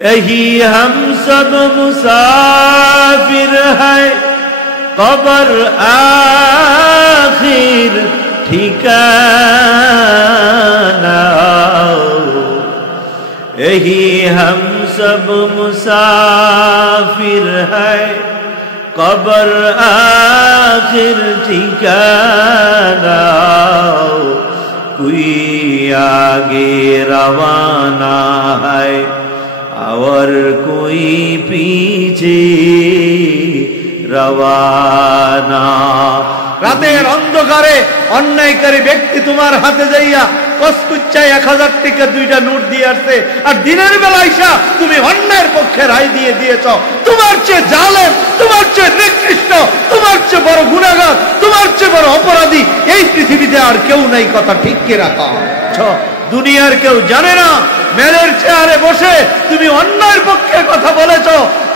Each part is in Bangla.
यही हम सब मुसाफिर है, कब्र आखिर ठिकाना। यही हम सब मुसाफिर है, कब्र आखिर ठिकाना। कोई आगे रवाना है और कोई पीछे रवाना। রাতের অন্ধকারে অন্যায়কারী ব্যক্তি তোমার হাতে যাইয়া কসকুচ্চায় 1000 টাকা 2টা নোট দিয়ে আসছে, আর দিনের বেলা আইসা তুমি অন্যায়ের পক্ষে রায় দিয়ে দিয়েছ। তোমার চেয়ে জালেম, তোমার চেয়ে নিকৃষ্ট, তোমার চেয়ে বড় গুনাহগার, তোমার চেয়ে বড় অপরাধী এই পৃথিবীতে আর কেউ নাই। কথা ঠিক কি রাখা? দুনিয়ার কেউ জানে না মেলের চেয়ারে বসে তুমি অন্যায়ের পক্ষে কথা বলেছ,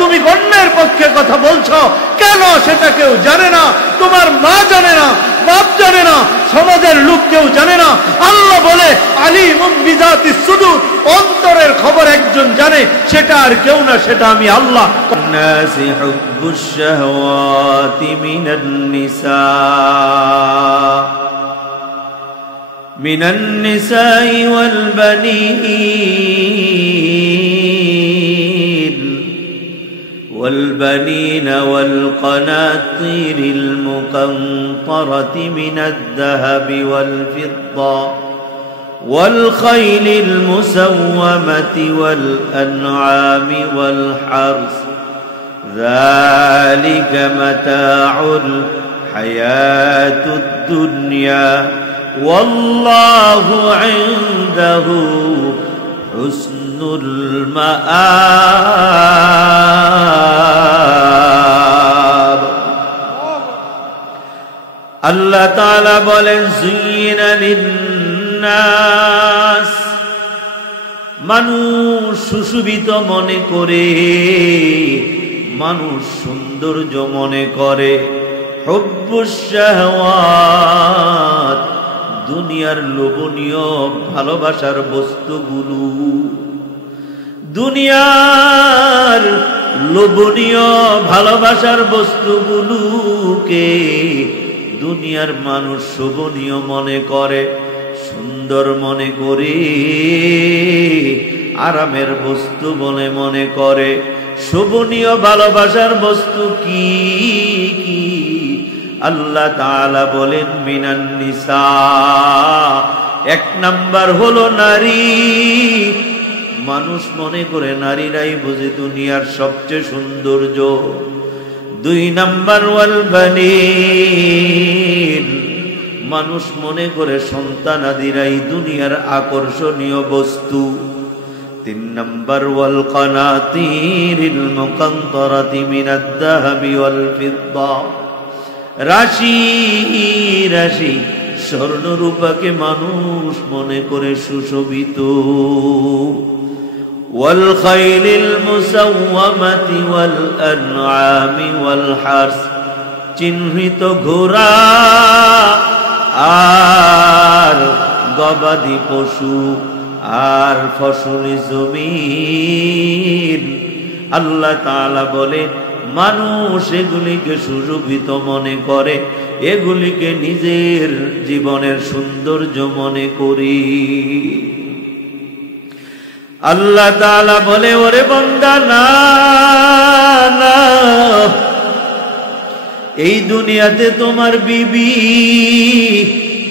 তুমি অন্যায়ের পক্ষে কথা বলছো কেন সেটা কেউ জানে না। তোমার মা জানে না, বাপ জানে না, সমাজের লোক কেউ জানে না। আল্লাহ বলে আলিমুম বিযাতিস সুদূর, অন্তরের খবর একজন জানে, সেটা আর কেউ না, সেটা আমি আল্লাহ। নাসি হুব্বুশ শাহওয়াতি মিনান নিসা من النساء والبنين والقناطير المقنطرة من الذهب والفضة والخيل المسومة والأنعام والحرث ذلك متاع الحياة الدنيا والله عنده حسن المآب। আল্লাহ তাআলা বলেন যুইনা লিন্নাস, মানুষ সুশোভিত মনে করে, মানুষ সৌন্দর্য মনে করে, হুব্বুশ শাহওয়াত, দুনিয়ার লোভনীয় ভালোবাসার বস্তুগুলো, দুনিয়ার লোভনীয় ভালোবাসার বস্তুগুলোকে দুনিয়ার মানুষ শোভনীয় মনে করে, সুন্দর মনে করে, আরামের বস্তু বলে মনে করে। শোভনীয় ভালোবাসার বস্তু কি কি? আল্লাহ তাআলা বলেন মিনান নিসা, 1 নাম্বার হলো নারী। মানুষ মনে করে নারীরাই বুঝে দুনিয়ার সবচেয়ে সৌন্দর্য। 2 নাম্বার ওয়াল বানিন, মানুষ মনে করে সন্তানাদিরাই দুনিয়ার আকর্ষণীয় বস্তু। 3 নাম্বার ওয়াল কানাতিরিল মুকান্তরাতি মিনাদ যাহাবি ওয়াল ফিদ্দা, রাশি রাশি স্বর্ণরূপাকে মানুষ মনে করে সুশোভিত। ওয়াল খাইলিল মুসাওয়ামাতি ওয়াল আনআমি ওয়াল হারস, চিহ্নিত ঘোড়া আর গবাদি পশু আর ফসলি জমিন। আল্লাহ তাআলা বলে মানুষ এগুলিকে সুশোভিত মনে করে, এগুলিকে নিজের জীবনের সৌন্দর্য মনে করি। আল্লাহ তাআলা বলে ওরে বান্দা, না না, এই দুনিয়াতে তোমার বিবি,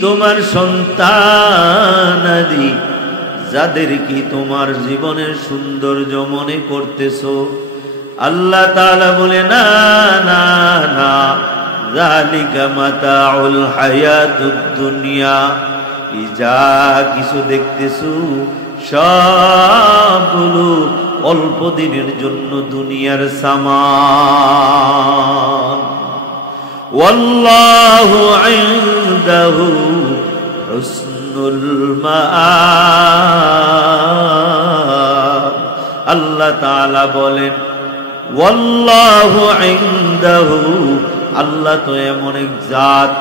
তোমার সন্তানাদি, যাদের কি তোমার জীবনের সৌন্দর্য মনে করতেছো, আল্লাহ তাআলা বলে না না না, যালিকা মাতাউল হায়াতুদ দুনিয়া, এই যা কিছু দেখতেছো সবগুলো অল্প দিনের জন্য দুনিয়ার সামান। ওয়াল্লাহু ইনদাহু হুসনুল মাআব। আল্লাহ তাআলা বলেন ওয়াল্লাহু ইনদাহু, আল্লাহ তো এমন এক জাত,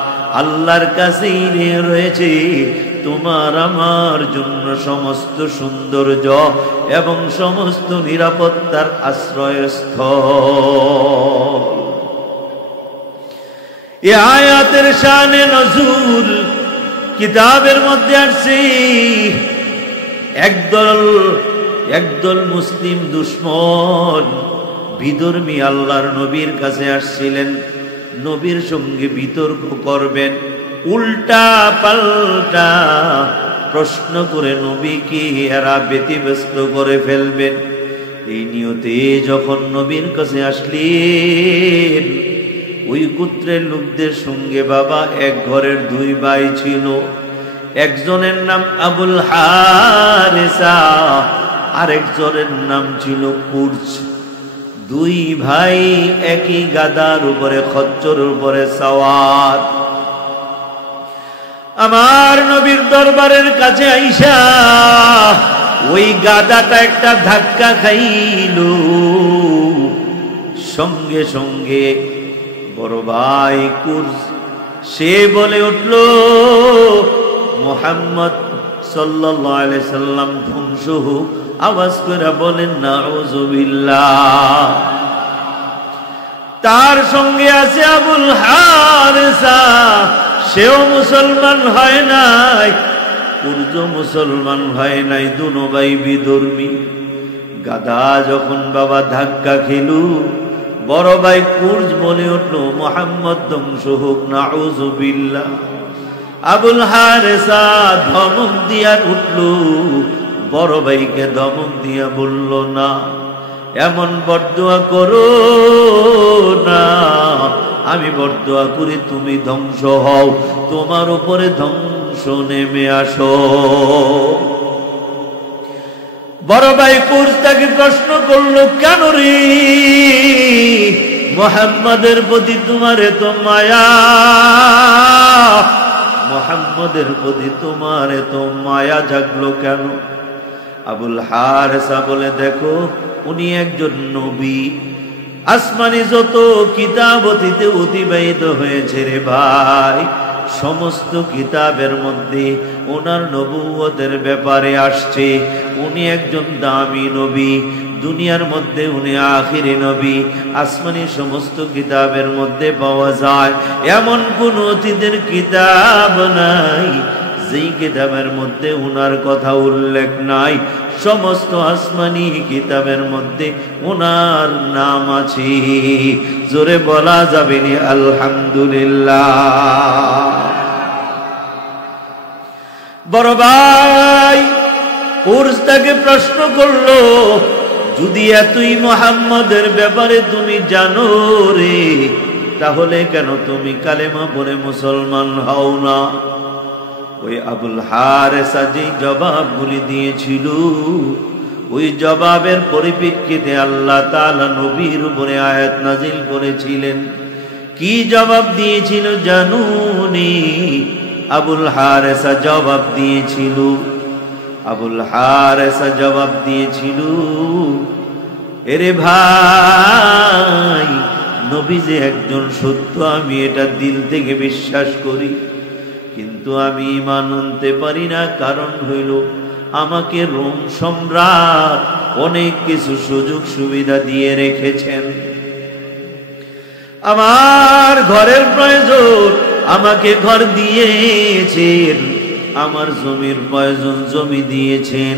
আল্লাহর কাছেই রয়েছে তোমার আমার জন্য সমস্ত সৌন্দর্য এবং সমস্ত নিরাপত্তার আশ্রয়স্থল। এই আয়াতের শানে নজুল কিতাবের মধ্যে আসছে একদল মুসলিম দুশমন বিধর্মী আল্লাহর নবীর কাছে আসছিলেন, নবীর সঙ্গে বিতর্ক করবেন, উল্টা পাল্টা প্রশ্ন করে নবীকে এরা ব্যতিব্যস্ত করে ফেলবেন। এই নিয়তে যখন নবীর কাছে আসলেন, ওই গোত্রের লোকদের সঙ্গে বাবা এক ঘরের দুই ভাই ছিল। একজনের নাম আবুল হারেসা, আরেকজনের নাম ছিল কুরজ। দুই ভাই একই গাদার উপরে খচ্চরের উপরে সওয়ার। আমার নবীর দরবারের কাছে আইসা ওই গাদাটা একটা ধাক্কা খাইল। সঙ্গে সঙ্গে বড় ভাই কুরজ সে বলে উঠল, মুহাম্মদ সাল্লাল্লাহু আলাইহি সাল্লাম ধ্বংস হোক। আওয়াজ করে বলেন নাউযুবিল্লাহ। তার সঙ্গে আছে আবুল হারেসা, সেও মুসলমান হয় নাই, কুরজ মুসলমান হয় নাই, দুনো ভাই বিধর্মী। গাদা যখন বাবা ধাক্কা খেলু, বড় ভাই কুরজ বলে উঠল, মুহাম্মদ ধ্বংস হোক, নাউযুবিল্লাহ। আবুল হারেসা ধমক দিয়া উঠল, বড় ভাইকে ধমক দিয়া বলল, না এমন বরদোয়া করো না, আমি বরদোয়া করি তুমি ধ্বংস হও, তোমার উপরে ধ্বংস নেমে আসো। বড় ভাই কুরজ তাকে প্রশ্ন করলো, কেন রে মুহাম্মাদের প্রতি তোমার এত মায়া, মুহাম্মাদের প্রতি তোমার এত মায়া জাগলো কেন? আবুল হারেসা বলে, দেখো উনি একজন নবী, আসমানি যত কিতাব অতীতে অতিবাহিত হয়েছে রে ভাই, সমস্ত কিতাবের মধ্যে ওনার নবুয়তের ব্যাপারে আসছে। উনি একজন দামি নবী, দুনিয়ার মধ্যে উনি আখিরি নবী। আসমানি সমস্ত কিতাবের মধ্যে পাওয়া যায়, এমন কোন অতীতের কিতাব নাই যেই কিতাবের মধ্যে উনার কথা উল্লেখ নাই। সমস্ত আসমানি কিতাবের মধ্যে উনার নাম আছে। জোরে বলা যাবে না আলহামদুলিল্লাহ। বড় ভাই কুরজ তাকে প্রশ্ন করলো, যদি এতই মুহাম্মাদের ব্যাপারে তুমি জানো রে, তাহলে কেন তুমি কালেমা পড়ে মুসলমান হও না? ওই আবুল হারেসা যে জবাবগুলি দিয়েছিল, ওই জবাবের পরিপ্রেক্ষিতে আল্লাহ তাআলা নবীর উপরে আয়াত নাজিল করেছিলেন। কি জবাব দিয়েছিল জানুনি? আবুল হারেসা জবাব দিয়েছিল, আবুল হারেসা জবাব দিয়েছিল, এরে ভাই, নবী যে একজন সত্য, আমি এটা দিল থেকে বিশ্বাস করি, কিন্তু আমি ঈমান আনতে পারি না। কারণ হইল, আমাকে রোম সম্রাট অনেক কিছু সুযোগ সুবিধা দিয়ে রেখেছেন। আমার ঘরের প্রয়োজন, আমাকে ঘর দিয়েছেন। আমার জমির প্রয়োজন, জমি দিয়েছেন।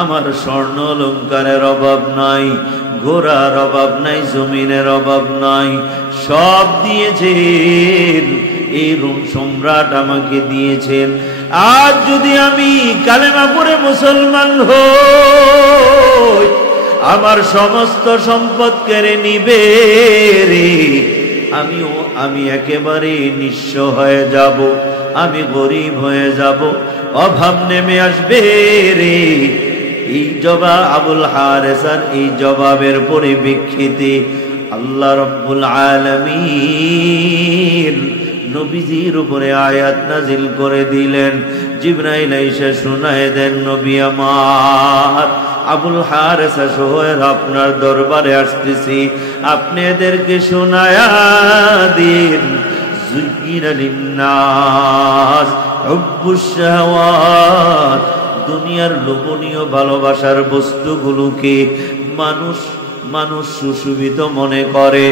আমার স্বর্ণ অলংকারের অভাব নাই, ঘোড়ার অভাব নাই, জমিনের অভাব নাই, সব দিয়েছেন। এই রোম সম্রাট আমাকে দিয়েছেন। আজ যদি আমি কালেমা পড়ে মুসলমান হই, আমার সমস্ত সম্পদ কেড়ে নিবে রে। আমি একেবারে নিঃস্ব হয়ে যাব, আমি গরিব হয়ে যাব, অভাব নেমে আসবে রে। এই জবাব আবুল হারেসার এই জবাবের পরিপ্রেক্ষিতে আল্লাহ রাব্বুল আলামিন নবীজির উপরে আয়াত নাজিল করে দিলেন। জিবরাইল এসে শোনায় দেন, নবী আমার, আবুল হারেসা সোহের আপনার দরবারে আসতেছি, আপনি এদেরকে শোনায়া দিন। যুয়িনা লিন্নাস হুব্বুশ শাহাওয়াত, দুনিয়ার লোভনীয় ভালোবাসার বস্তুগুলোকে মানুষ সুশোভিত মনে করে,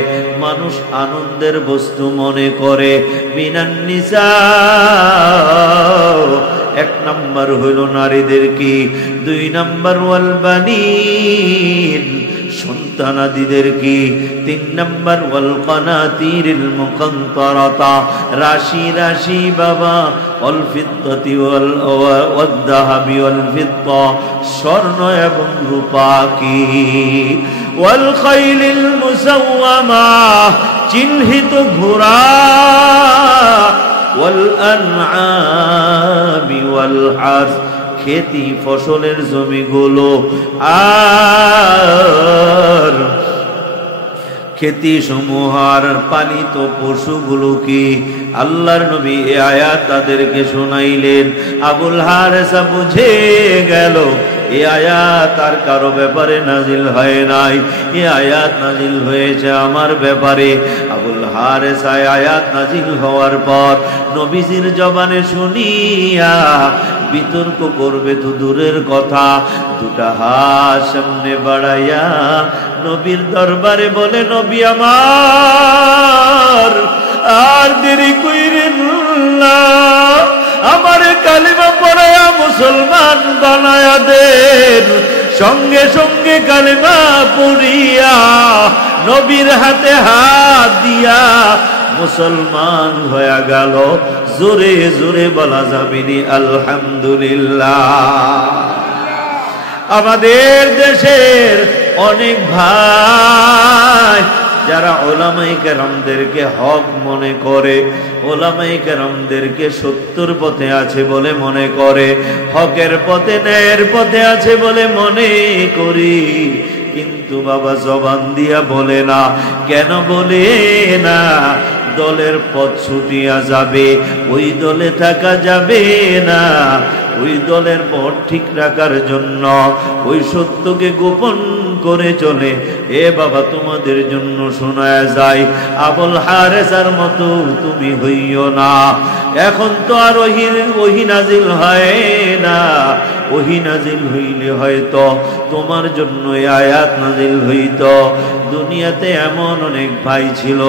মানুষ আনন্দের বস্তু মনে করে। মিনান নিসা, এক নাম্বার হইল নারীদেরকে, দুই নাম্বার ওয়াল বানিন, সন্তানাদিদেরকে, তিন নাম্বার ওয়াল কানাতিরিল মুকান্তারাতা, রাশি রাশি বাবা, ওয়াল ফিদ্দাতি ওয়াল যাহাবি ওয়াল ফিদ্দা, স্বর্ণ এবং রূপা কি, ওয়াল খাইলিল মুসাওয়ামা, চিহ্নিত ঘোড়া, ওয়াল আনআমি ওয়াল হারস, খেতি ফসলের জমিগুলো আর খেতি সমূহ আর পালিত পশুগুলোকে আল্লাহর নবী এই আয়াত তাদেরকে শোনাইলেন। আবুল হারেসা বুঝে গেল এই আয়াত আর কারো ব্যাপারে নাজিল হয় নাই, এই আয়াত নাজিল হয়েছে আমার ব্যাপারে। আবুল হারেসা আয়াত নাজিল হওয়ার পর নবীজির জবানে শুনিয়া বিতর্ক করবে তো দূরের কথা, দুটা হাত সামনে বাড়াইয়া নবীর দরবারে বলে, নবী আমার, আর দেরি কইরেন না, আমারে কালিমা পড়ায়া মুসলমান বানায়া দেন। সঙ্গে সঙ্গে কালিমা পড়িয়া নবীর হাতে হাত দিয়া মুসলমান হয়ে গেল। জোরে জোরে বলা যাবেনি আলহামদুলিল্লাহ। আমাদের দেশের অনেক ভাই যারা ওলামায়ে কেরামদেরকে হক মনে করে, ওলামায়ে কেরামদেরকে সত্যর পথে আছে বলে মনে করে, হকের পথে ন্যায়ের পথে আছে বলে মনে করি, কিন্তু বাবা জবান দিয়া বলে না। কেন বলে না? দলের পথ ছুটিয়া যাবে, ওই দলে থাকা যাবে না। ওই দলের পথ ঠিক রাখার জন্য ওই সত্যকে গোপন করে চলে। এ বাবা, তোমাদের জন্য শোনায় যায়, আবুল হারেসার মতো তুমি হইও না। এখন তো আর ওহি নাজিল হয় না, ওহি নাজিল হইলে হয়তো তোমার জন্য এই আয়াত নাজিল হইত। দুনিয়াতে এমন অনেক ভাই ছিল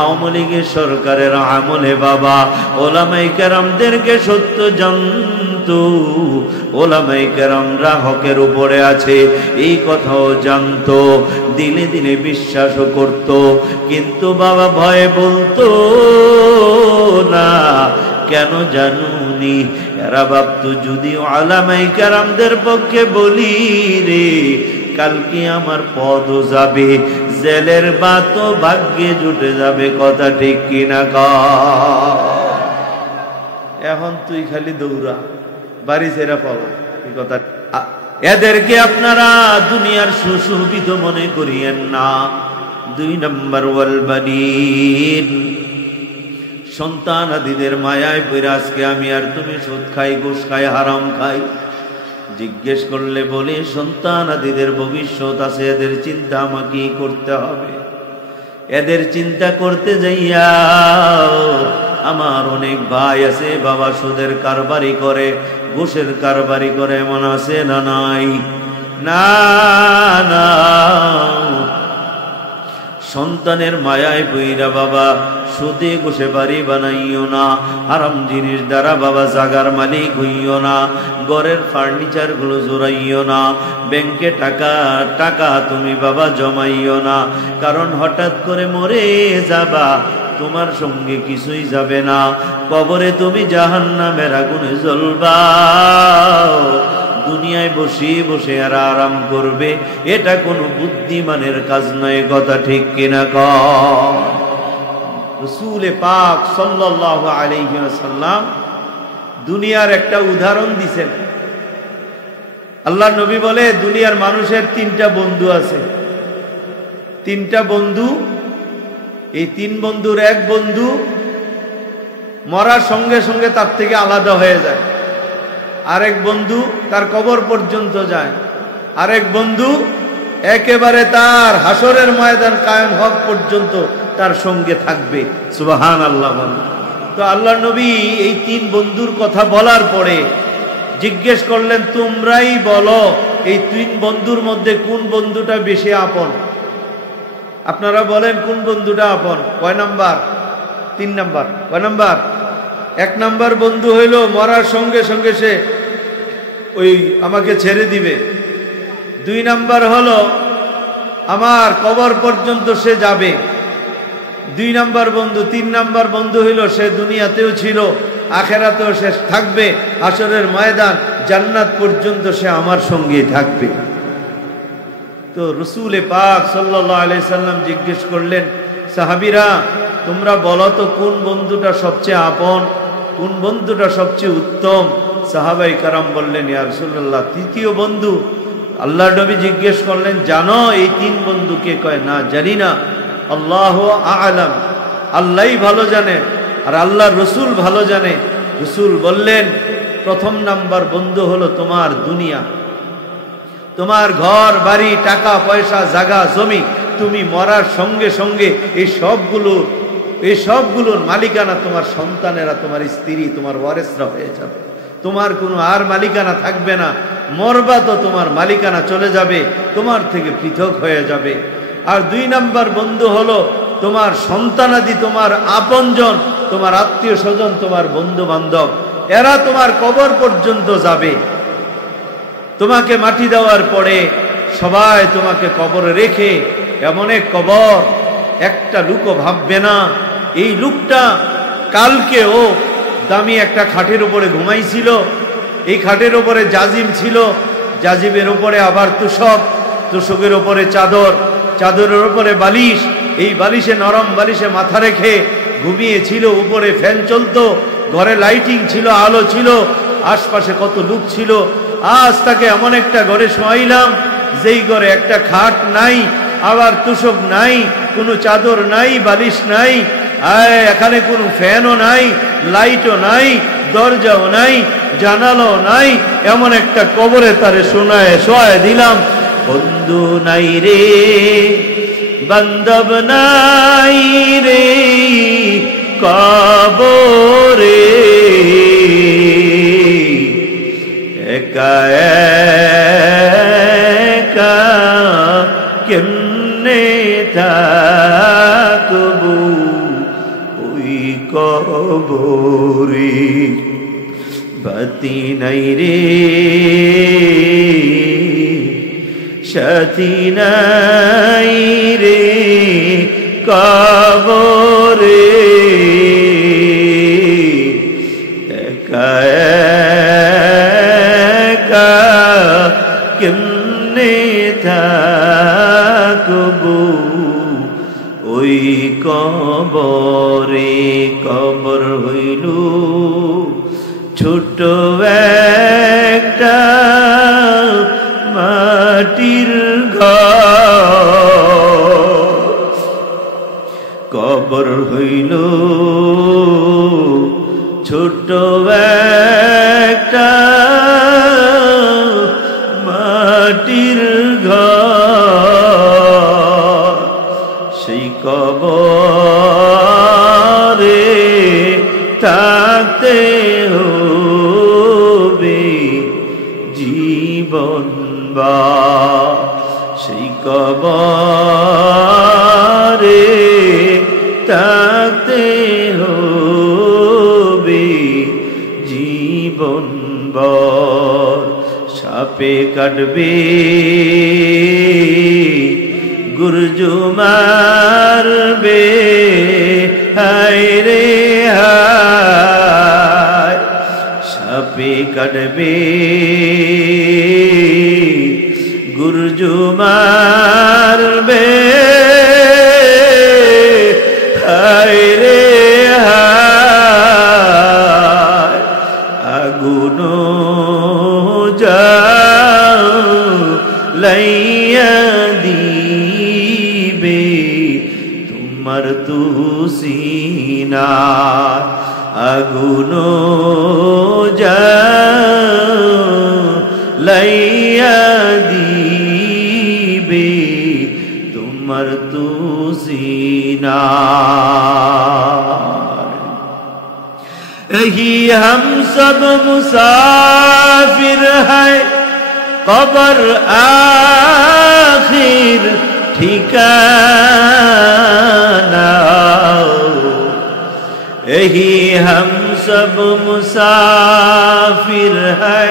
আওয়ামী লীগের সরকারের আমলে বাবা ওলামায়ে কেরামদেরকে সত্য জানতো, ওলামায়ে কেরামরা হকের উপরে আছে এই কথাও জানতো, দিলে দিলে বিশ্বাসও করত, কিন্তু বাবা ভয়ে বলতো না। কেন জানুনি? এরা ভাবতো যদি ওলামায়ে কেরামদের পক্ষে বলি রে, কালকে আমার পদও যাবে, জেলের বাতও ভাগ্যে জুটে যাবে। কথা ঠিক কিনা কর? এখন তুই খালি দৌড়া, বাড়ি ছেড়া পাবো। এই কথা এদেরকে আপনারা দুনিয়ার সুশোভিত মনে করিয়েন না। দুই নম্বর ওয়াল বানিন, সন্তান আদিদের মায়ায় পড়ে আজকে আমি আর তুমি সুদ খাই, ঘুষ খাই, হারাম খাই। জিজ্ঞেস করলে বলে সন্তান আদিদের ভবিষ্যৎ আছে, এদের চিন্তা আমাকে করতে হবে। এদের চিন্তা করতে যাইয়া আমার অনেক ভাই আছে বাবা সুদের কারবারি করে, ঘুষের কারবারি করে, এমন আছে না নাই? না না, সন্তানের মায়ায় পইরা বাবা সুদে ঘুষে বাড়ি বানাইও না, হারাম জিনিস দ্বারা বাবা জাগার মালিক হইও না, ঘরের ফার্নিচার গুলো জোড়াইও না, ব্যাংকে টাকা তুমি বাবা জমাইও না। কারণ হঠাৎ করে মরে যাবা, তোমার সঙ্গে কিছুই যাবে না, কবরে তুমি জাহান্নামের আগুনে জ্বলবা। দুনিয়ায় বসে বসে আর আরাম করবে, এটা কোনো বুদ্ধিমানের কাজ নয়। কথা ঠিক কিনা কর? রাসূল পাক সাল্লাল্লাহু আলাইহি ওয়াসাল্লাম দুনিয়ার একটা উদাহরণ দিয়েছেন। আল্লাহর নবী বলে দুনিয়ার মানুষের তিনটা বন্ধু আছে। তিনটা বন্ধু, এই তিন বন্ধুর এক বন্ধু মরার সঙ্গে সঙ্গে তার থেকে আলাদা হয়ে যায়, আরেক বন্ধু তার কবর পর্যন্ত যায়, আরেক বন্ধু একেবারে তার হাসরের ময়দান কায়েম হক পর্যন্ত তার সঙ্গে থাকবে। সুবহানাল্লাহ। তো আল্লাহ নবী এই 3 বন্ধুর কথা বলার পরে জিজ্ঞেস করলেন, তোমরাই বলো এই 3 বন্ধুর মধ্যে কোন বন্ধুটা বেশি আপন? আপনারা বলেন কোন বন্ধুটা আপন? কয় নাম্বার? 3 নাম্বার। কয় নাম্বার? 1 নাম্বার বন্ধু হইল মরার সঙ্গে সঙ্গে সে ওই আমাকে ছেড়ে দিবে। 2 নাম্বার হলো আমার কবর পর্যন্ত সে যাবে, 2 নাম্বার বন্ধু। 3 নাম্বার বন্ধু হইল সে দুনিয়াতেও ছিল, আখেরাতেও সে থাকবে, হাসরের ময়দান জান্নাত পর্যন্ত সে আমার সঙ্গেই থাকবে। তো রাসূল পাক সাল্লাল্লাহু আলাইহি সাল্লাম জিজ্ঞেস করলেন, সাহাবীরা তোমরা বলো তো কোন বন্ধুটা সবচেয়ে আপন, কোন বন্ধুটা সবচেয়ে উত্তম? সাহাবাই কারাম বললেন, ইয়া রাসূলুল্লাহ 3য় বন্ধু। আল্লাহর নবী জিজ্ঞেস করলেন, জানো এই 3 বন্ধুকে? কয় না, জানি না। আল্লাহু আ'লাম, আল্লাহই ভালো জানে আর আল্লাহর রাসূল ভালো জানে। রাসূল বললেন, 1 নাম্বার বন্ধু হলো তোমার দুনিয়া, তোমার ঘর বাড়ি টাকা পয়সা জায়গা জমি। তুমি মরার সঙ্গে সঙ্গে এই সবগুলোর মালিকানা তোমার সন্তানেরা, তোমার স্ত্রী, তোমার ওয়ারিসরা হয়ে যাবে। তোমার কোনো আর মালিকানা থাকবে না। মরবা তো তোমার মালিকানা চলে যাবে, তোমার থেকে পৃথক হয়ে যাবে। আর 2 নাম্বার বন্ধু হলো তোমার সন্তানাদি, তোমার আপনজন, তোমার আত্মীয় স্বজন, তোমার বন্ধু বান্ধব। এরা তোমার কবর পর্যন্ত যাবে। তোমাকে মাটি দেওয়ার পরে সবাই তোমাকে কবরে রেখে এমন এক কবর, একটা লোকও ভাববে না এই লোকটা কালকে ও দামি একটা খাটের উপরে ঘুমাইছিল, এই খাটের উপরে জাজিম ছিল, জাজিমের উপরে আবার তোষক, তোষকের উপরে চাদর, চাদরের উপরে বালিশ, এই বালিশে নরম বালিশে মাথা রেখে ঘুমিয়েছিল। উপরে ফ্যান চলতো, ঘরে লাইটিং ছিল, আলো ছিল, আশপাশে কত লোক ছিল। আজ তাকে এমন একটা ঘরে শোয়াইলাম যেই ঘরে একটা খাট নাই, আবার তোষক নাই, কোনো চাদর নাই, বালিশ নাই, এখানে কোনো ফ্যানও নাই, লাইটও নাই, দরজাও নাই, জানালাও নাই। এমন একটা কবরে তারে শোয়ায় দিলাম। বন্ধু নাই রে, বান্ধব নাই রে কবরে, একা একা কেমনে থাকবো ওই কবরে। বাতি নাই রে, সাথী নাই রে কবরে, একা একা কেমনে থাকবো ওই কবরে। কবর হইল ছোট একটা মাটির ঘর, কবর হইল ছোট একটা মাটির ঘর। সেই কবরে থাকতে হবে জীবন, সেই কবরে থাকতে হবে জীবন ভর। সাপে কাটবে, গুরজু মারবে, হায় রে হায়। সাপে কাটবে, গুরজু মারবে, হায় রে হায়। আগুন জ্বালাইয়া দিবে তোমার তুসিনা, আগুন জ্বালাইয়া দিবে তোমার তুসিনা। यही हम सब मुसाफिर है, कब्र आखिर ठिकाना। यही हम सब मुसाफिर है,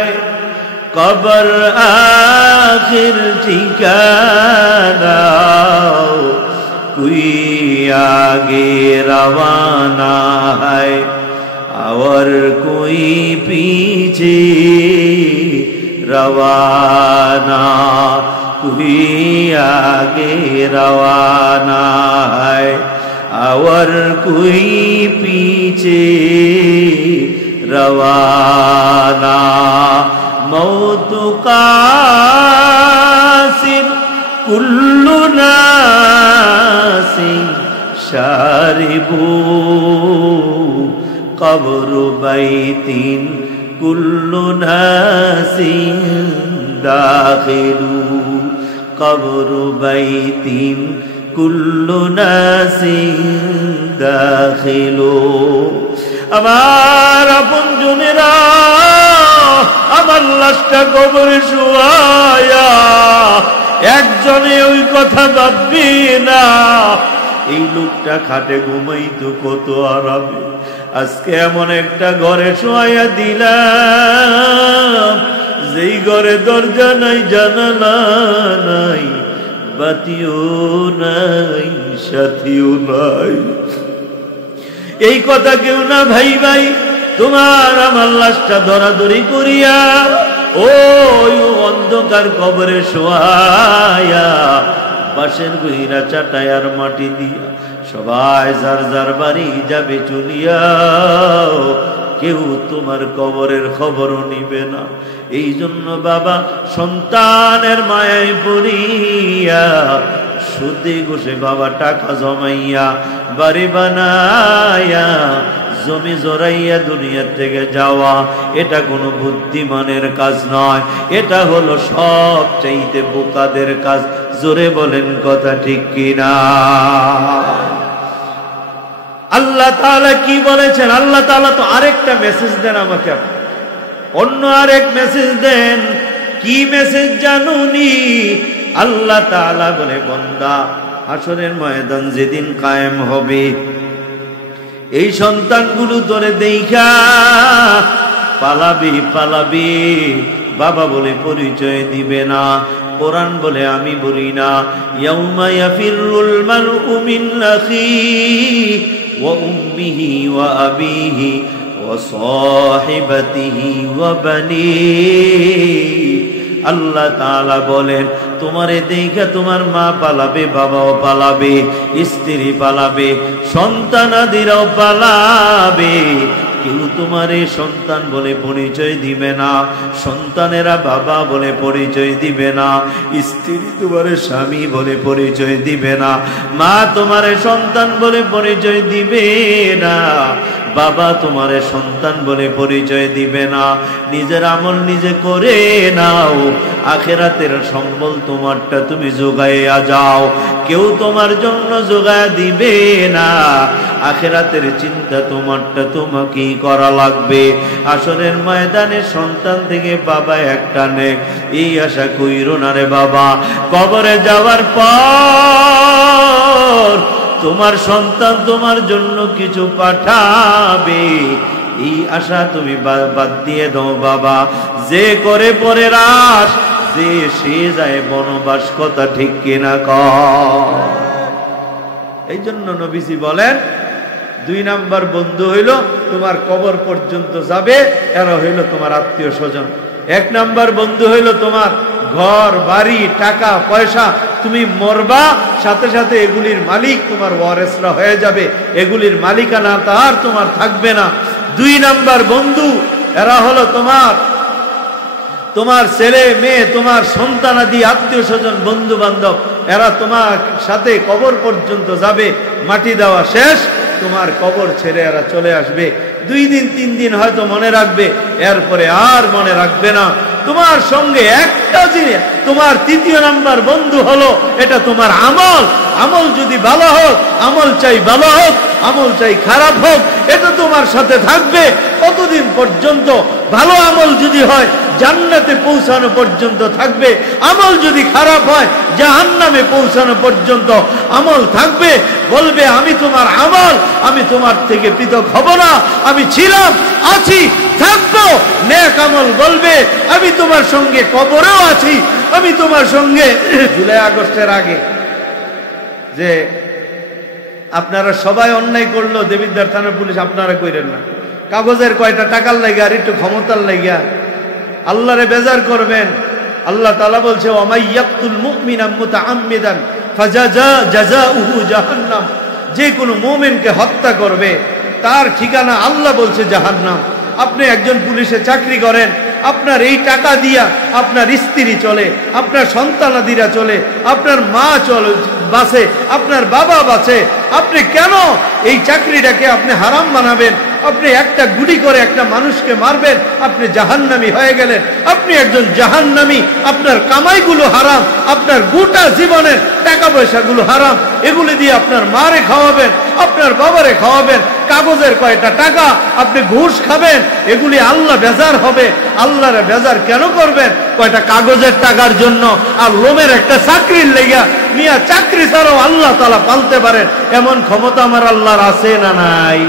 कब्र आखिर ठिकाना। कोई आगे रवाना है और कोई पीछे रवाना। कोई आगे रवाना है और कोई पीछे रवाना। मौत कासिर कुल्लु नासिन शारिबू, कब्र बैतिन कुल्लु नासिन दाखिलू। कब्र बैतिन कुल्लु नासिन दाखिलू। আমার আপন জনেরা, আমার লাশটা কবরে শোয়ায়া একজনে ওই কথা ভাববি না। এই লোকটা খাটে ঘুমাইতো কত আরামে, আজকে এমন একটা ঘরে শোয়াইয়া দিলাম যেই ঘরে দরজা নাই, জানালা নাই, বাতিও নাই, সাথীও নাই। এই কথা কেউ না ভাই ভাই, তোমার আমার লাশটা ধরাধরি করিয়া ওই অন্ধকার কবরে শোয়ায়া বাঁশের গহিরা চাটায়ার মাটি দিয়া সবাই যার যার বাড়ি যাবে চলিয়া, কেউ তোমার কবরের খবরও নিবে না। এই জন্য বাবা সন্তানের মায়ায় পড়িয়া সুদে ঘুষে বাবা টাকা জমাইয়া বাড়ি বানায়া জমি জড়াইয়া দুনিয়ার থেকে যাওয়া, এটা কোনো বুদ্ধিমানের কাজ নয়, এটা হলো সবচাইতে বোকাদের কাজ। জোরে বলেন কথা ঠিক কিনা? আল্লাহ তাআলা কি বলেছেন? আল্লাহ তাআলা তো আরেকটা মেসেজ দেন আমাকে, অন্য আরেক মেসেজ দেন। কি মেসেজ জানুনি? আল্লাহ তাআলা বলে, বান্দা হাসরের ময়দান যেদিন কায়েম হবে, এই সন্তানগুলো তোরে দেইখা পালাবি পালাবি। বাবা বলে পরিচয় দিবে না, কোরআন বলে আমি বলি না, ইয়াউমা ইয়াফিরুল মারউ মিন আখিহি ওয়া উম্মিহি ওয়া আবিহি ওয়া সাহিবাতিহি ওয়া বানিহি। আল্লাহ তাআলা বলেন, তোমারে দেখা তোমার মা পালাবে, বাবাও পালাবে, স্ত্রী পালাবে, সন্তানাদিরাও পালাবে। কেউ তোমারে সন্তান বলে পরিচয় দিবে না, সন্তানেরা বাবা বলে পরিচয় দিবে না, স্ত্রী তোমারে স্বামী বলে পরিচয় দিবে না, মা তোমারে সন্তান বলে পরিচয় দিবে না, বাবা তোমারে সন্তান বলে পরিচয় দিবে না। নিজের আমল নিজে করে নাও, আখিরাতের সম্বল তোমারটা তুমি যোগাইয়া যাও, কেউ তোমার জন্য যোগায়া দিবে না। আখিরাতের চিন্তা তোমারটা তোমাকেই করা লাগবে। আসরের ময়দানে সন্তান থেকে বাবা একটা নেক, এই আশা কইরো না রে বাবা। কবরে যাওয়ার পর তোমার সন্তান তোমার জন্য কিছু পাঠাবে, এই আশা তুমি বাদ দিয়ে দাও বাবা। যে করে পরে রাস, যে সে যায় বনবাস, কথা ঠিক কিনা কর? এই জন্য নবীজি বলেন, 2 নাম্বার বন্ধু হইল তোমার কবর পর্যন্ত যাবে, এরা হইল তোমার আত্মীয় স্বজন। 1 নাম্বার বন্ধু হইল তোমার ঘর বাড়ি টাকা পয়সা, তুমি মরবা সাথে সাথে এগুলির মালিক তোমার ওয়ারেসরা হয়ে যাবে, এগুলির মালিকানা তার তোমার থাকবে না। 2 নাম্বার বন্ধু এরা হলো তোমার ছেলে মেয়ে, তোমার সন্তানাদি, আত্মীয় স্বজন, বন্ধু বান্ধব, এরা তোমার সাথে কবর পর্যন্ত যাবে, মাটি দেওয়া শেষ, তোমার কবর ছেড়ে এরা চলে আসবে। 2 দিন 3 দিন হয়তো মনে রাখবে, এরপরে আর মনে রাখবে না। তোমার সঙ্গে একটা জিনিস, তোমার 3য় নাম্বার বন্ধু হলো এটা তোমার আমল। আমল যদি ভালো হোক, আমল চাই ভালো হোক, আমল চাই খারাপ হোক, এটা তোমার সাথে থাকবে কতদিন পর্যন্ত? ভালো আমল যদি হয় জান্নাতে পৌঁছানো পর্যন্ত থাকবে, আমল যদি খারাপ হয় জাহান্নামে পৌঁছানো পর্যন্ত আমল থাকবে। বলবে আমি তোমার আমল, আমি তোমার থেকে পৃথক হব না, আমি ছিলাম, আছি, থাকবো। নেক আমল বলবে আমি তোমার সঙ্গে কবরেও আছি, আমি তোমার সঙ্গে। জুলাই আগস্টের আগে যে আপনারা সবাই অন্যায় করলো, দেবিদ্বার থানার পুলিশ আপনারা কইরেন না, কাগজের কয়টা টাকার লাগা আর একটু ক্ষমতার লাগা আল্লাহরে বেজার করবেন। আল্লাহ তাআলা বলছে ওয়ামাইয়াকতুল মুমিনা মুতাআম্মিদান ফাজাযাউহু জাহান্নাম, যে কোনো মুমিনকে হত্যা করবে তার ঠিকানা আল্লাহ বলছে জাহান্নাম। আপনি একজন পুলিশে চাকরি করেন, আপনার এই টাকা দিয়া আপনার স্ত্রী চলে, আপনার সন্তানাদিরা চলে, আপনার মা চলে বাঁচে, আপনার বাবা বাঁচে, আপনি কেন এই চাকরিটাকে আপনি হারাম বানাবেন? আপনি একটা গুলি করে একটা মানুষকে মারবেন, আপনি জাহান্নামী হয়ে গেলেন। আপনি একজন জাহান্নামী, আপনার কামাইগুলো হারাম, আপনার গোটা জীবনের টাকা পয়সাগুলো হারাম, এগুলি দিয়ে আপনার মারে খাওয়াবেন, আপনার বাবারে খাওয়াবেন, কাগজের কয়টা টাকা আপনি ঘুষ খাবেন, এগুলি আল্লাহ বেজার হবে। আল্লাহরে বেজার কেন করবেন? কয়টা কাগজের টাকার জন্য আর লোমের একটা চাকরির লেগা। মিয়া চাকরি ছাড়াও আল্লাহ তাআলা পালতে পারেন, এমন ক্ষমতা আমার আল্লাহর আছে না নাই?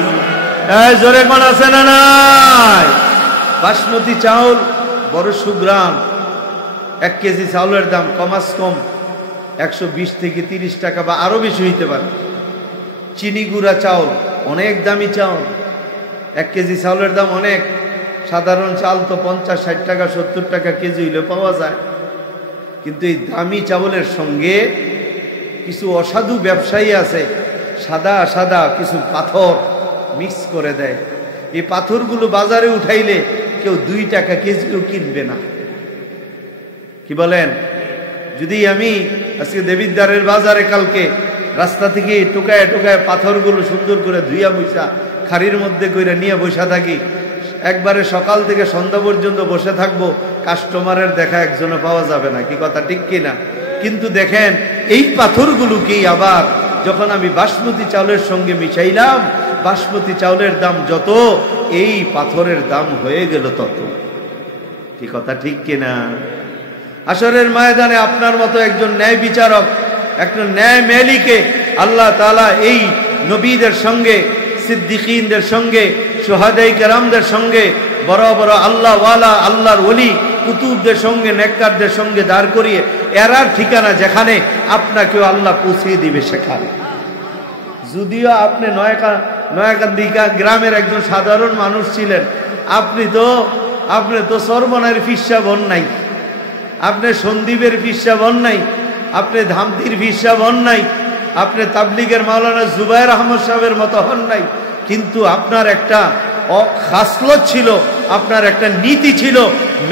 জোরে কোন আছে না নাই? বাসমতি চাউল বড় সুগ্রাম, 1 কেজি চাউলের দাম কমাস কম 120 থেকে 30 টাকা বা আরো বেশি হইতে পারে। চিনি গুঁড়া চাউল অনেক দামি চাউল, 1 কেজি চাউলের দাম অনেক। সাধারণ চাল তো 50-60 টাকা 70 টাকা কেজি হইলে পাওয়া যায়, কিন্তু এই দামি চাউলের সঙ্গে কিছু অসাধু ব্যবসায়ী আছে, সাদা সাদা কিছু পাথর মিক্স করে দেয়। এই পাথরগুলো বাজারে উঠাইলে কেউ 2 টাকা কেজিও কিনবে না। কি বলেন? যদি আমি আজকে দেবিদ্বারের বাজারে কালকে রাস্তা থেকে টোকায় টোকায় পাথরগুলো সুন্দর করে ধুইয়া বইসা খাড়ির মধ্যে কইরা নিয়ে বসা থাকি, একবারে সকাল থেকে সন্ধ্যা পর্যন্ত বসে থাকবো, কাস্টমারের দেখা একজনও পাওয়া যাবে না। কি কথা ঠিক কিনা? কিন্তু দেখেন এই পাথরগুলোকেই আবার যখন আমি বাসমতি চাউলের সঙ্গে মিশাইলাম, বাসমতি চাউলের দাম যত, এই পাথরের দাম হয়ে গেল তত। কি কথা ঠিক কিনা? হাশরের ময়দানে আপনার মতো একজন ন্যায় বিচারক, একজন ন্যায় মেলিকে আল্লাহ তাআলা এই নবীদের সঙ্গে, সিদ্দিকীনদের সঙ্গে, শুহাদায়ে কেরামদের সঙ্গে, বড় বড় আল্লাহ ওয়ালা, আল্লাহর ওলি, কুতুবদের সঙ্গে, নেককারদের সঙ্গে দাঁড় করিয়ে এরার ঠিকানা যেখানে আপনাকেও আল্লাহ পৌঁছিয়ে দিবে সেখানে। যদিও আপনি নয়াকান্দিকা গ্রামের একজন সাধারণ মানুষ ছিলেন, আপনি তো সরমনের ফিসা বন নাই, আপনি সন্দীপের ফিসা বন নাই, আপনি ধামতির ফিসা বন নাই, আপনি তাবলিগের মাওলানা জুবায়ের আহমদ সাহেবের মতো হন নাই, কিন্তু আপনার একটা খাসলত ছিল, আপনার একটা নীতি ছিল।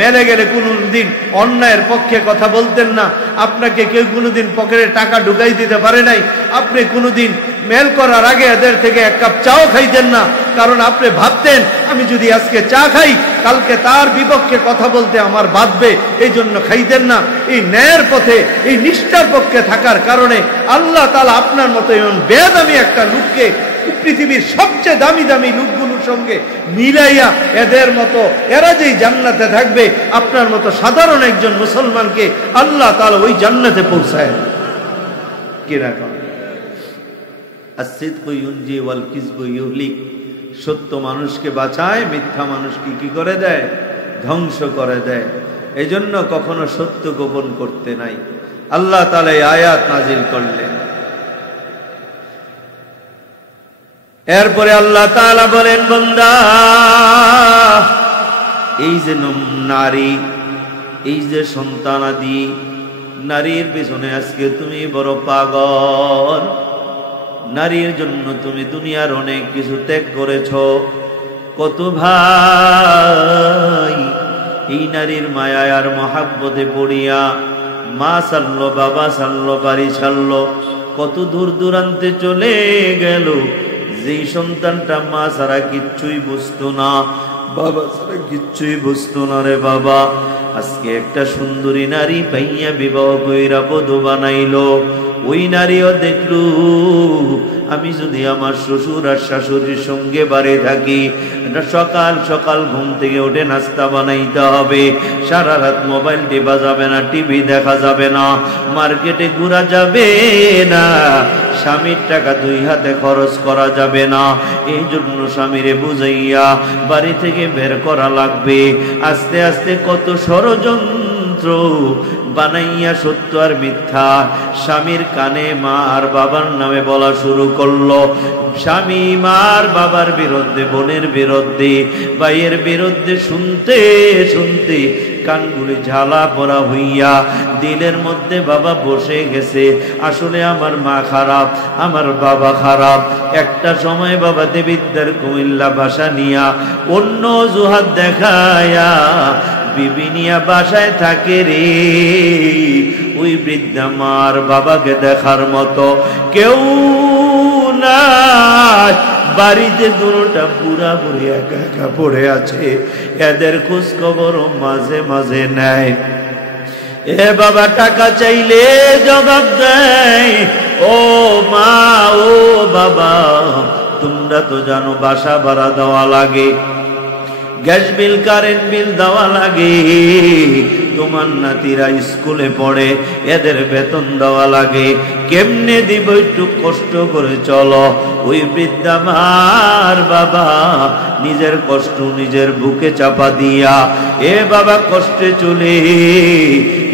মেলে গেলে কোনোদিন অন্যায়ের পক্ষে কথা বলতেন না, আপনাকে কেউ কোনোদিন পকেটে টাকা ঢুকাই দিতে পারে নাই, আপনি কোনোদিন মেল করার আগে এদের থেকে 1 কাপ চাও খাইতেন না, কারণ আপনি ভাবতেন আমি যদি আজকে চা খাই কালকে তার বিপক্ষে কথা বলতে আমার বাধবে, এই জন্য খাইতেন না। এই ন্যায়ের পথে, এই নিষ্ঠার পক্ষে থাকার কারণে আল্লাহ তাআলা আপনার মতো এমন বেদামি একটা লোককে পৃথিবীর সবচেয়ে দামি দামি লোকগুলোর সঙ্গে মিলাইয়া এদের মতো, এরা যেই জান্নাতে থাকবে, আপনার মতো সাধারণ একজন মুসলমানকে আল্লাহ তাআলা ওই জান্নাতে পৌঁছায়। কি রাখা আসিদকু ইউনজি ওয়াল কিযবু ইউহলিক, সত্য মানুষকে বাঁচায়, মিথ্যা মানুষকে কি করে দেয়? ধ্বংস করে দেয়। এই জন্য কখনো সত্য গোপন করতে নাই। আল্লাহ তাআলা এই আয়াত নাজিল করলেন। এরপরে আল্লাহ তাআলা বলেন, বান্দা এই যে নারী, এই যে সন্তানাদি, নারীর পিছনে আজকে তুমি বড় পাগল, নারীর জন্য তুমি দুনিয়ার অনেক কিছু ত্যাগ করেছ। কত ভাই এই নারীর মায়ায় আর মহাব্বতে পড়িয়া মা ছাড়লো, বাবা ছাড়লো, বাড়ি ছাড়লো, কত দূর দূরান্তে চলে গেল। যেই সন্তানটা মা ছাড়া কিচ্ছুই বুঝতো না, বাবা ছাড়া কিচ্ছুই বুঝতো না রে বাবা, আজকে একটা সুন্দরী নারী পাইয়া বিবাহ কইরা বধূ বানাইলো। ওই নারীও দেখলু আমি যদি আমার শ্বশুর আর শাশুড়ির সঙ্গে বাড়ি থাকি, সকাল সকাল ঘুম থেকে উঠে নাস্তা বানাইতে হবে, সারা রাত মোবাইল টিপা যাবে না, টিভি দেখা যাবে না, মার্কেটে ঘোরা যাবে না, স্বামীর টাকা দুই হাতে খরচ করা যাবে না। এই জন্য স্বামীরে বুঝাইয়া বাড়ি থেকে বের করা লাগবে। আস্তে আস্তে কত ষড়যন্ত্র বানাইয়া সত্য আর মিথ্যা স্বামীর কানে মা আর বাবার নামে বলা শুরু করলো। স্বামী মার বাবার বিরুদ্ধে, বোনের বিরুদ্ধে, ভাইয়ের বিরুদ্ধে শুনতে শুনতে কানগুলি ঝালা পড়া হইয়া দিলের মধ্যে বাবা বসে গেছে, আসলে আমার মা খারাপ, আমার বাবা খারাপ। একটা সময় বাবা দেবিদ্যার কুমিল্লা বাসা নিয়া অন্য অজুহাত দেখায়া বিবি নিয়া বাসায় থাকে রে। ওই বৃদ্ধা মার বাবাকে দেখার মতো কেউ নাই, বাড়িতে দুটা বুড়া বুড়ি একা একা পড়ে আছে, এদের খোঁজ খবর মাঝে মাঝে নেয়। এ বাবা টাকা চাইলে জবাব দেয়, ও মা ও বাবা তোমরা তো জানো বাসা ভাড়া দেওয়া লাগে, গ্যাস বিল কারেন্ট বিল দেওয়া লাগে, তোমার নাতিরা স্কুলে পড়ে এদের বেতন দেওয়া লাগে, কেমনে দিব একটু কষ্ট করে চলো। ওই বৃদ্ধা মার বাবা নিজের কষ্ট নিজের বুকে চাপা দিয়া এ বাবা কষ্টে চলে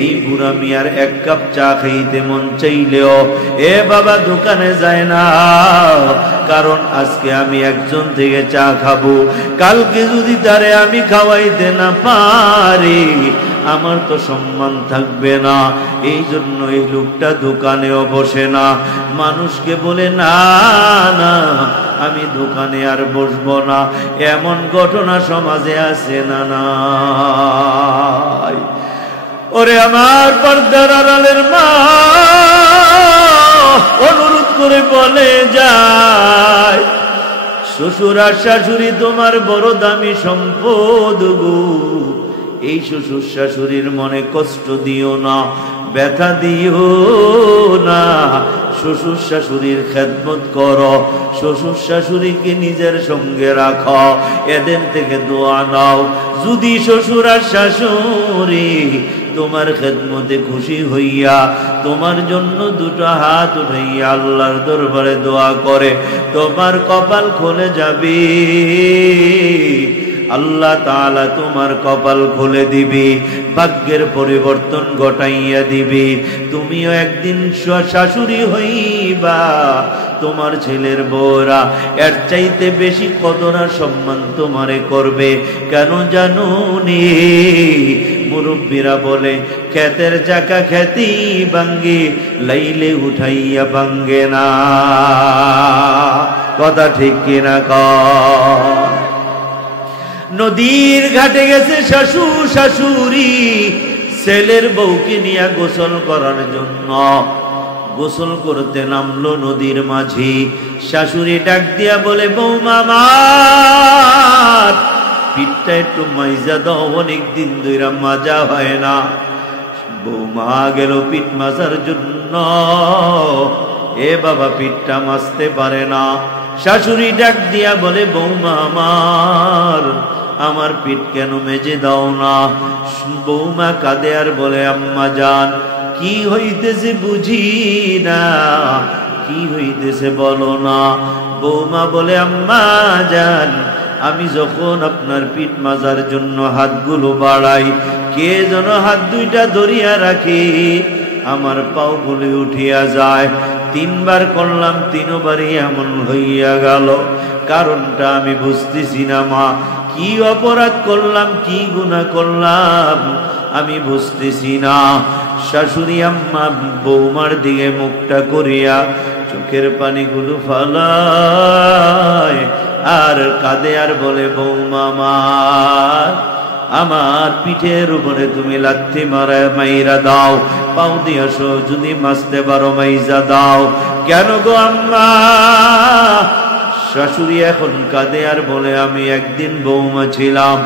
এই বুড়া মিয়ার এক কাপ চা খাইতে মন চাইলেও এ বাবা দোকানে যায় না, কারণ আজকে আমি একজন থেকে চা খাবো, কালকে যদি তারে আমি খাওয়াইতে না পারি আমার তো সম্মান থাকবে না। এই জন্য এই লোকটা দোকানেও বসে না, মানুষকে বলে না না আমি দোকানে আর বসবো না। এমন ঘটনা সমাজে আছে না নাই? ওরে আমার পর্দার আড়ালের মা অনুরোধ করে বলে যায়, শ্বশুর আর শাশুড়ি তোমার বড় দামি সম্পদ গো, এই শ্বশুর শাশুড়ির মনে কষ্ট দিও না, ব্যথা দিও না, শ্বশুর শাশুড়ির খেদমত করো, শ্বশুর শাশুড়িকে নিজের সঙ্গে রাখো, এদের থেকে দোয়া নাও। যদি শ্বশুর আর শাশুড়ি তোমার খেদমতে খুশি হইয়া তোমার জন্য দুটো হাত উঠাইয়া আল্লাহর দরবারে দোয়া করে, তোমার কপাল খুলে যাবে, আল্লাহ তাআলা তোমার কপাল খুলে দিবি, ভাগ্যের পরিবর্তন ঘটাইয়া দিবি। তুমিও একদিন শাশুড়ি হইবা, তোমার ছেলের বউরা এর চাইতে বেশি কদর আর সম্মান তোমারে করবে। কেন জানো নি? মুরব্বীরা বলে ক্ষেতের চাকা খ্যাতি ভাঙ্গে, লাইলে উঠাইয়া ভাঙ্গে না। কথা ঠিক কিনা কর? নদীর ঘাটে গেছে শ্বশুর শাশুড়ি ছেলের বউকে নিয়ে গোসল করার জন্য, গোসল করতে নামলো নদীর মাঝি। শাশুড়ি ডাক দিয়া বলে, বৌমা আমার পিঠটা একটু মাইজা দাও, অনেকদিন ধরে মাজা হয় না। বৌমা গেল পিঠ মাজার জন্য, এ বাবা পিঠটা মাজতে পারে না। শাশুড়ি ডাক দিয়া বলে, বৌমা আমার পিঠ কেন মেজে দাও না? বৌমা কাঁদে আর বলে, আম্মা জান কি হইতেছে বুঝি না, কি হইতেছে বলো না। বৌমা বলে, আম্মা জান আমি যখন আপনার পিঠ মাজার জন্য হাতগুলো বাড়াই, কে যেন হাত দুইটা ধরিয়া রাখি, আমার পাও গুলি উঠিয়া যায়। 3 বার করলাম, 3 বারই এমন হইয়া গেল। কারণটা আমি বুঝতেছি না মা, কি অপরাধ করলাম, কি গুনাহ করলাম আমি বুঝতেছি না। শাশুড়ি আম্মা বৌমার দিকে মুখটা করিয়া চোখের পানিগুলো ফালায় আর কাঁদে আর বলে, বৌমা আমার পিঠের উপরে তুমি লাথি মাইরা দাও, পাও দিয়াছো, যদি মাসতে পারো মাইজা দাও। কেন গো আম্মা? শাশুড়ি এখন কাঁদে আর বলে, আমি একদিন বৌমা ছিলাম,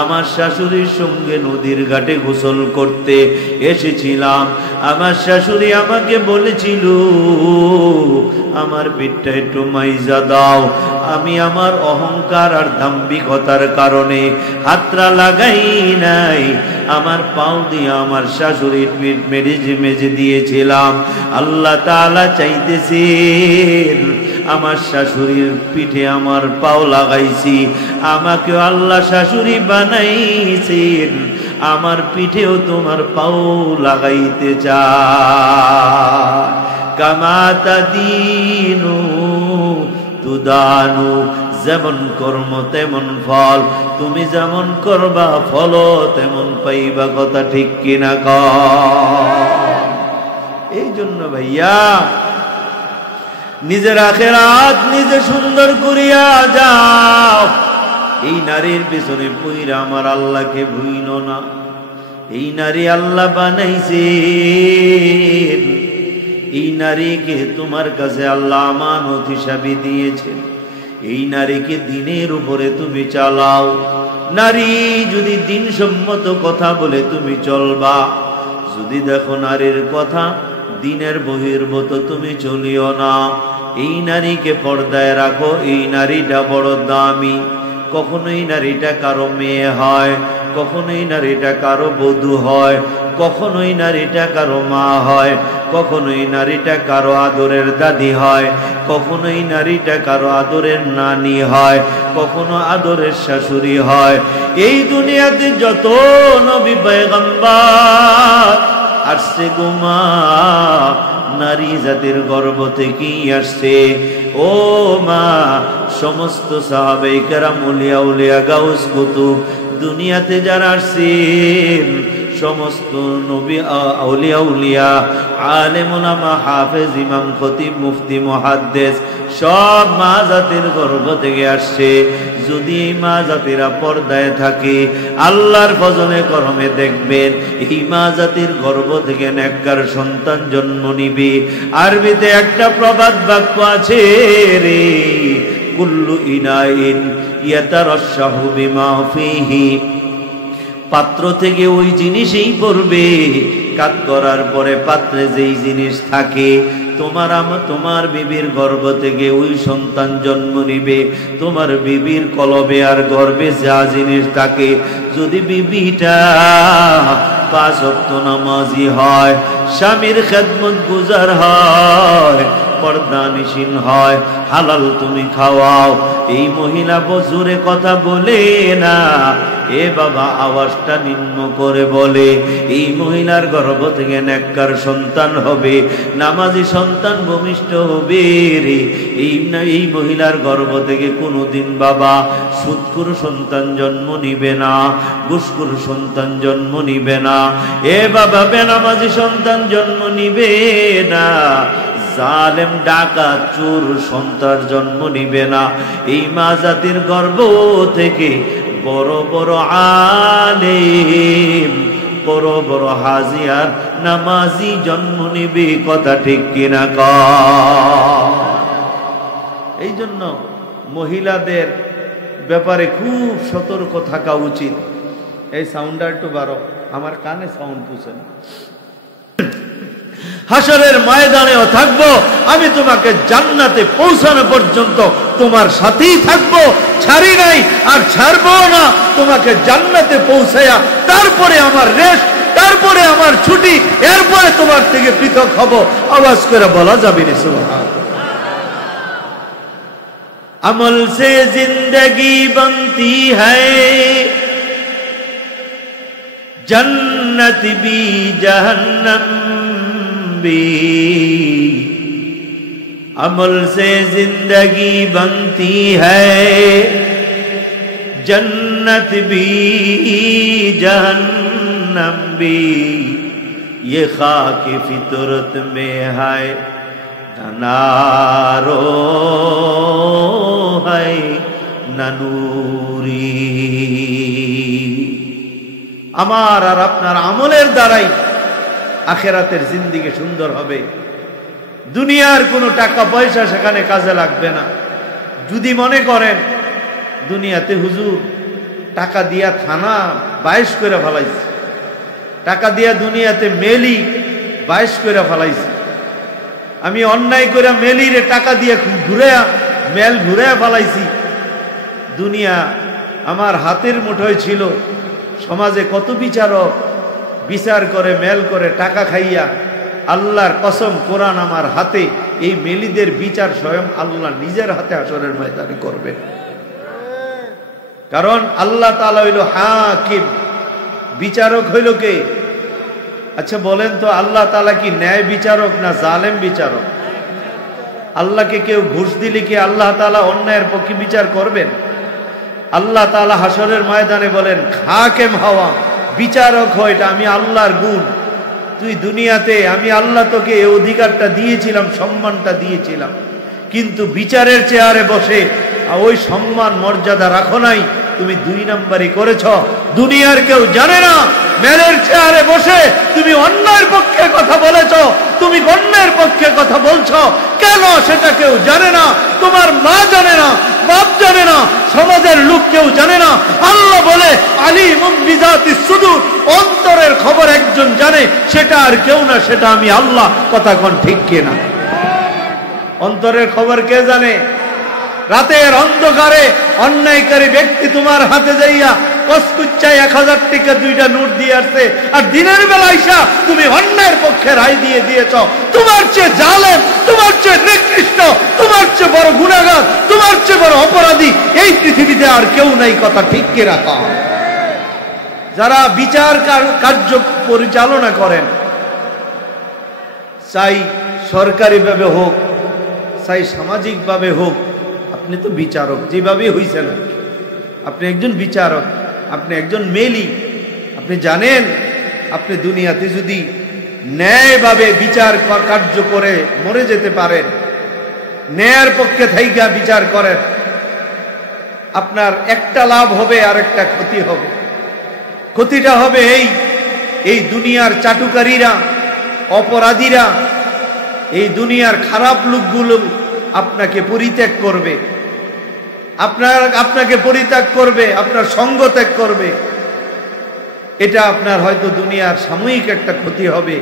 আমার শাশুড়ির সঙ্গে নদীর ঘাটে গোসল করতে এসেছিলাম। আমার শাশুড়ি আমাকে বলেছিল, আমার পিঠটা একটু মাইজা দাও। আমি আমার অহংকার আর দাম্ভিকতার কারণে হাতটা লাগাই নাই, আমার পাও দিয়ে আমার শাশুড়ির পিঠ মেজে দিয়েছিলাম। আল্লাহ তাআলা চাইতেছেন আমার শাশুড়ির পিঠে আমার পাও লাগাইছি, আমাকে আল্লাহ শাশুড়ি বানাইছেন, আমার পিঠেও তোমার পাও লাগাইতে চায়। কামা তাদিনু তুদানু, যেমন কর্ম তেমন ফল, তুমি যেমন করবা ফল তেমন পাইবা, কথা ঠিক কিনা কও? এই জন্য ভাইয়া নিজের আখিরাত নিজে সুন্দর করিয়া যাও। এই নারীর পিছনে পইরা আমার আল্লাহকে ভুইল না। এই নারী আল্লাহ বানাইছেন, এই নারীকে তোমার কাছে আল্লাহ আমানত হিসাবে দিয়েছেন। এই নারীকে দিনের উপরে তুমি চালাও। নারী যদি দিন সম্মত কথা বলে তুমি চলবা, যদি দেখো নারীর কথা দিনের বহির্ভূত তুমি চলিও না। এই নারীকে পর্দায় রাখো, এই নারীটা বড় দামি। কখনোই নারীটা কারো মেয়ে হয়, কখনোই নারীটা কারো বধূ হয়, কখনোই নারীটা কারো মা হয়, কখনোই নারীটা কারো আদরের দাদি হয়, কখনোই নারীটা কারো আদরের নানি হয়, কখনো আদরের শাশুড়ি হয়। এই দুনিয়াতে যত নবী পয়গম্বর আসছে গো মা, নারী জাতির গর্ভ থেকেই আসছে। ও মা, সমস্ত সাহাবায়ে কেরাম, আউলিয়া উলিয়া, গাউস কুতুব, দুনিয়াতে যারা আসছেন সমস্ত নবী আউলিয়া উলিয়া, আলেম উলামা, হাফেজ, ইমাম, খতিব, মুফতি, মুহাদ্দিস সব মা জাতির গর্ভ থেকে আসছে। যদি এই মা জাতিরা পর্দায় থাকে, আল্লাহর ফজলে করমে দেখবেন এই মা জাতির গর্ভ থেকে নেককার সন্তান জন্ম নিবে। আরবিতে একটা প্রবাদ বাক্য আছে রে, কুল্লু ইনাইন ইয়াতারাশাহু বিমা ফিহি, পাত্র থেকে ওই জিনিসই পড়বে, কাজ করার পরে পাত্রে যেই জিনিস থাকে। তোমার বিবির গর্ভ থেকে ওই সন্তান জন্ম নিবে, তোমার বিবির কলবে আর গর্ভে যা জিনিস থাকে। যদি বিবিটা 5 ওয়াক্ত নামাজি হয়, স্বামীর খেদমত গুজার হয়, পর্দানিশীন হয়, হালাল তুমি খাওয়াও, এই মহিলা বজুরে কথা বলে না, এ বাবা আওয়াজটা নিম্ন করে বলে, এই মহিলার গর্ভ থেকে নেককার সন্তান হবে, নামাজি সন্তান ভূমিষ্ঠ হবে রে। এই মহিলার গর্ভ থেকে কোনোদিন বাবা সুদখোর সন্তান জন্ম নিবে না, ঘুষখোর সন্তান জন্ম নিবে না, এ বাবা বেনামাজি সন্তান জন্ম নিবে না, জালেম ডাকাত চোর সন্তান জন্ম নিবে না। এই মা জাতির গর্ভ থেকে বড় বড় আলেম, বড় বড় হাজী আর নামাজি জন্ম নিবে, কথা ঠিক কিনা কও? এই জন্য মহিলাদের ব্যাপারে খুব সতর্ক থাকা উচিত। এই সাউন্ডটা একটু বাড়ো, আমার কানে সাউন্ড পুষে না। হাসরের ময়দানেও থাকবো আমি, তোমাকে জান্নাতে পৌঁছানো পর্যন্ত তোমার সাথেই থাকবো, ছাড়ি নাই আর ছাড়বো না। তোমাকে জান্নাতে পৌঁছায়া তারপরে আমার রেস্ট, তারপরে আমার ছুটি, এরপরে তোমার থেকে পৃথক হব। আওয়াজ করে বলা যাবে না সুবহান। আমল সে জিন্দগি বনতি হ্যায়, जन्नत भी जहन्नम भी, अमल से जिंदगी बनती है, जन्नत भी जहन्नम भी, ये खाक फितरत में है नारो है नूरी। আমার আর আপনার আমলের দ্বারাই আখিরাতের জিন্দেগি সুন্দর হবে। দুনিয়ার কোনো টাকা পয়সা সেখানে কাজে লাগবে না। যদি মনে করেন দুনিয়াতে হুজুর টাকা দিয়া থানা 22 করে ফেলাইছে, টাকা দিয়া দুনিয়াতে মেলি 22 করে ফেলাইছে, আমি অন্যায় করে মেলিরে টাকা দিয়ে মেল ঘুরে পালাইছি। দুনিয়া আমার হাতের মুঠোয় ছিল। সমাজে কত বিচারক বিচার করে মেল করে টাকা খাইয়া। আল্লাহর কসম, কোরআন আমার হাতে, এই মেলিদের বিচার স্বয়ং আল্লাহ নিজের হাতে হাশরের ময়দানে করবেন। কারণ আল্লাহ তাআলা হইল হাকিম, বিচারক হইল কে? আচ্ছা বলেন তো, আল্লাহ তাআলা কি ন্যায় বিচারক না জালেম বিচারক? আল্লাহকে কেউ ঘুষ দিলে কি আল্লাহ তাআলা অন্যায়ের পক্ষে বিচার করবেন? আল্লাহ তাআলা হাশরের ময়দানে বলেন, হাকিম হওয়া, বিচারক হয়, এটা আমি আল্লাহর গুণ। তুই দুনিয়াতে আমি আল্লাহ তোকে এই অধিকারটা দিয়েছিলাম, সম্মানটা দিয়েছিলাম, কিন্তু বিচারের চেয়ারে বসে ওই সম্মান মর্যাদা রাখো নাই, তুমি 2 নাম্বারই করেছ। দুনিয়ার কেউ জানে না মেলের চেয়ারে বসে তুমি অন্যায়ের পক্ষে কথা বলেছ, তুমি অন্যায়ের পক্ষে কথা বলছো কেন সেটা কেউ জানে না। তোমার মা জানে না, বাপ জানে না, সমাজের লোক কেউ জানে না। আল্লাহ বলে আলিমুম বিজাতিস সুদূর, অন্তরের খবর একজন জানে, সেটা আর কেউ না, সেটা আমি আল্লাহ। কথা কোন ঠিক কিনা? অন্তরের খবর কে জানে? রাতের অন্ধকারে অন্যায়কারী ব্যক্তি তোমার হাতে যাইয়া কসকুচ্চায় 1000 টাকা 2টা নোট দিয়ে আসছে, আর দিনের বেলা আইসা তুমি অন্যায়ের পক্ষে রায় দিয়ে দিয়েছ। তোমার চেয়ে জালেম, তোমার চেয়ে নিকৃষ্ট, তোমার চেয়ে বড় গুনাহগার, তোমার চেয়ে বড় অপরাধী এই পৃথিবীতে আর কেউ নাই। কথা ঠিক কি রাখা? যারা বিচার কার্য পরিচালনা করেন, চাই সরকারিভাবে হোক, চাই সামাজিকভাবে হোক, আপনি তো বিচারক, যেভাবে হইছেন আপনি একজন বিচারক, আপনি একজন মেলি। আপনি জানেন, আপনি দুনিয়াতে যদি ন্যায়ভাবে বিচার কার্য করে মরে যেতে পারেন, ন্যায়ের পক্ষে থাইকা বিচার করেন, আপনার একটা লাভ হবে আর একটা ক্ষতি হবে। ক্ষতিটা হবে এই দুনিয়ার চাটুকারীরা, অপরাধীরা, এই দুনিয়ার খারাপ লোকগুলো আপনাকে পরিত্যাগ করবে, আপনাকে পরিত্যাগ করবে, আপনার সঙ্গ ত্যাগ করবে। এটা আপনার হয়তো দুনিয়ার সাময়িক একটা ক্ষতি হবে,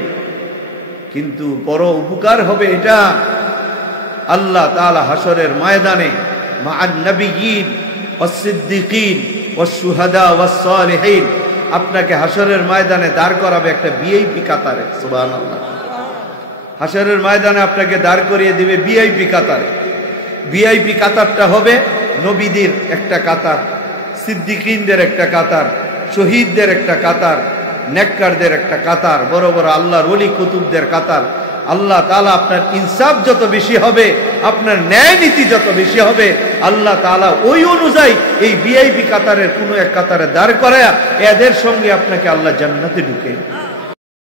কিন্তু বড় উপকার হবে এটা। আল্লাহ তাআলা হাশরের ময়দানে মা'আন নবিয়্যিন ওয়াস সিদ্দিকিন ওয়াস শুহাদা ওয়াস সালিহিন, আপনাকে হাশরের ময়দানে দাঁড় করাবে একটা ভিআইপি কাতারে। সুবহানাল্লাহ। হাশরের ময়দানে আপনাকে দাঁড় করিয়ে দিবে ভিআইপি কাতারে। ভিআইপি কাতারটা হবে নবীদের একটা কাতার, সিদ্দিকিনদের একটা কাতার, শহীদদের একটা কাতার, নেককারদের একটা কাতার, বড় বড় আল্লাহর ওলি কুতুবদের কাতার। আল্লাহ তাআলা আপনার ইনসাফ যত বেশি হবে, আপনার ন্যায় নীতি যত বেশি হবে, আল্লাহ তাআলা ওই অনুযায়ী এই ভিআইপি কাতারের কোনো এক কাতারে দাঁড় করায়া এদের সঙ্গে আপনাকে আল্লাহ জান্নাতে ঢুকে